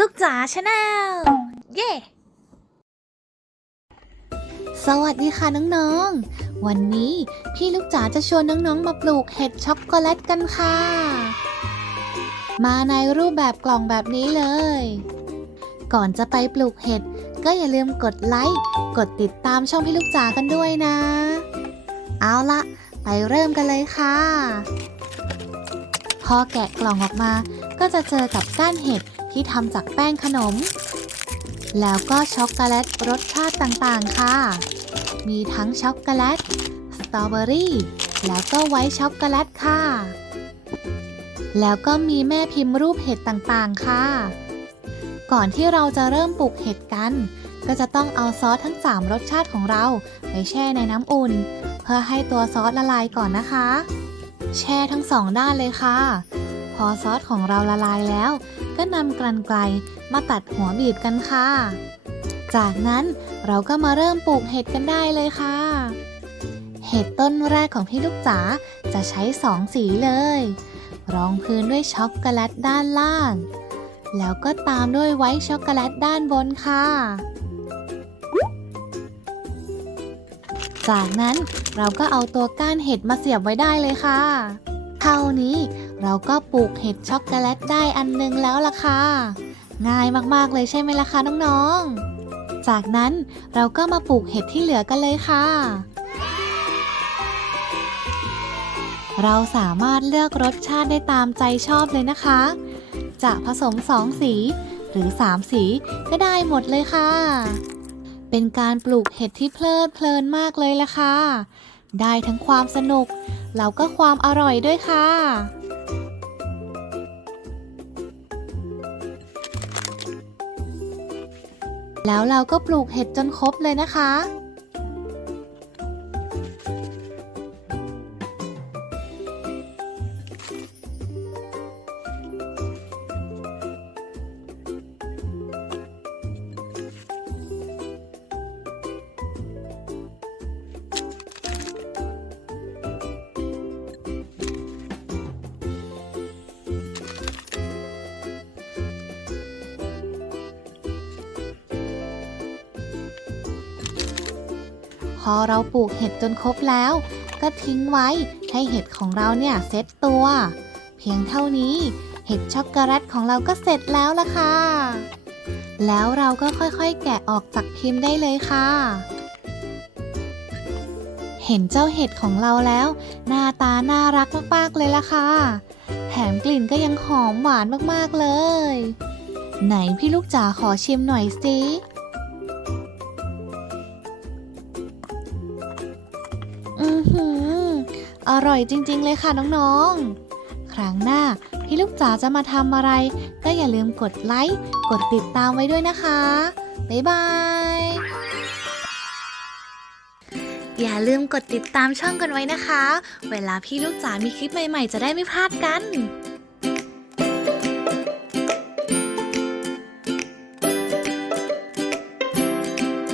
ลูกจ๋าชาแนลเย้สวัสดีค่ะน้องๆ วันนี้พี่ลูกจ๋าจะชวนน้องๆ มาปลูกเห็ดช็อกโกแลตกันค่ะ มาในรูปแบบกล่องแบบนี้เลย ก่อนจะไปปลูกเห็ด ก็อย่าลืมกดไลค์กดติดตามช่องพี่ลูกจ๋ากันด้วยนะ เอาละไปเริ่มกันเลยค่ะ พอแกะกล่องออกมาก็จะเจอกับก้านเห็ด ที่ทำจากแป้งขนม แล้วก็ช็อกโกแลตรสชาติต่างๆ ค่ะ มีทั้งช็อกโกแลต สตรอเบอรี่ แล้วก็ไวท์ช็อกโกแลตค่ะ แล้วก็มีแม่พิมพ์รูปเห็ดต่างๆ ค่ะ ก่อนที่เราจะเริ่มปลูกเห็ดกัน ก็จะต้องเอาซอสทั้ง 3 รสชาติของเราไปแช่ในน้ำอุ่น เพื่อให้ตัวซอสละลายก่อนนะคะ แช่ทั้งสองด้านเลยค่ะพอซอสของเราละลายแล้ว ก็นำกรรไกรมาตัดหัวบีบกันค่ะ จากนั้นเราก็มาเริ่มปลูกเห็ดกันได้เลยค่ะ เห็ดต้นแรกของพี่ลูกจ๋าจะใช้สองสีเลย รองพื้นด้วยช็อกโกแลตด้านล่าง แล้วก็ตามด้วยไวท์ช็อกโกแลตด้านบนค่ะจากนั้นเราก็เอาตัวก้านเห็ดมาเสียบไว้ได้เลยค่ะ เท่านี้ เราก็ปลูกเห็ดช็อกโกแลตได้อันนึงแล้วล่ะค่ะ ง่ายมากๆเลยใช่ไหมล่ะคะน้องๆ จากนั้นเราก็มาปลูกเห็ดที่เหลือกันเลยค่ะ เราสามารถเลือกรสชาติได้ตามใจชอบเลยนะคะ จะผสมสองสี หรือสามสีก็ได้หมดเลยค่ะ เป็นการปลูกเห็ดที่เพลิดเพลินมากเลยล่ะค่ะ ได้ทั้งความสนุกแล้วก็ความอร่อยด้วยค่ะ แล้วเราก็ปลูกเห็ดจนครบเลยนะคะ อเราปลูกเห็ดจนครบแล้ว ก็ทิ้งไว้ให้เห็ดของเราเนี่ยเซ็ตตัว เพียงเท่านี้ เห็ดช็อกโกแลตของเราก็เสร็จแล้วล่ะค่ะ แล้วเราก็ค่อยๆ แกะออกจากพิมพ์ได้เลยค่ะ เห็นเจ้าเห็ดของเราแล้ว หน้าตาน่ารักมากๆเลยล่ะค่ะ แถมกลิ่นก็ยังหอมหวานมากๆเลย ไหนพี่ลูกจ๋าขอชิมหน่อยสิ อือหือ อร่อยจริง ๆ เลยค่ะน้องๆ ครั้งหน้าพี่ลูกจ๋าจะมาทำอะไร ก็อย่าลืมกดไลค์ กดติดตามไว้ด้วยนะคะ บ๊ายบาย อย่าลืมกดติดตามช่องกันไว้นะคะ เวลาพี่ลูกจ๋ามีคลิปใหม่ ๆ จะได้ไม่พลาดกัน